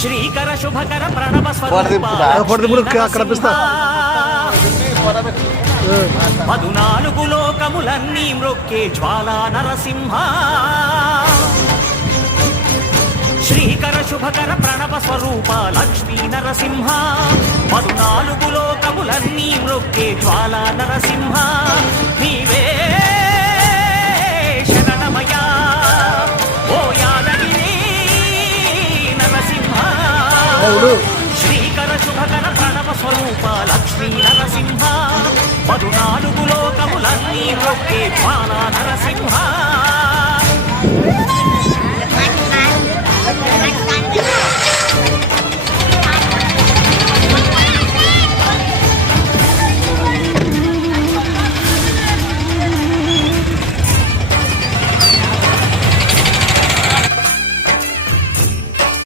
శ్రీకర శుభకర ప్రణవ స్వరూప పదునాలుగు లోకములన్నీ మ్రొక్కే జ్వాలా నరసింహ శ్రీకర శుభకర ప్రణవ స్వరూప లక్ష్మీ నరసింహ పదునాలుగు లోకములన్నీ మ్రొక్కే జ్వాలా నరసింహ నీవే శరణమయా ఓ యాదగిరి నరసింహ శ్రీకర శుభకర ప్రణవ స్వరూప లక్ష్మీ నరసింహ పదునాలుగు లోకములన్నీ మ్రొక్కే జ్వాలా నరసింహ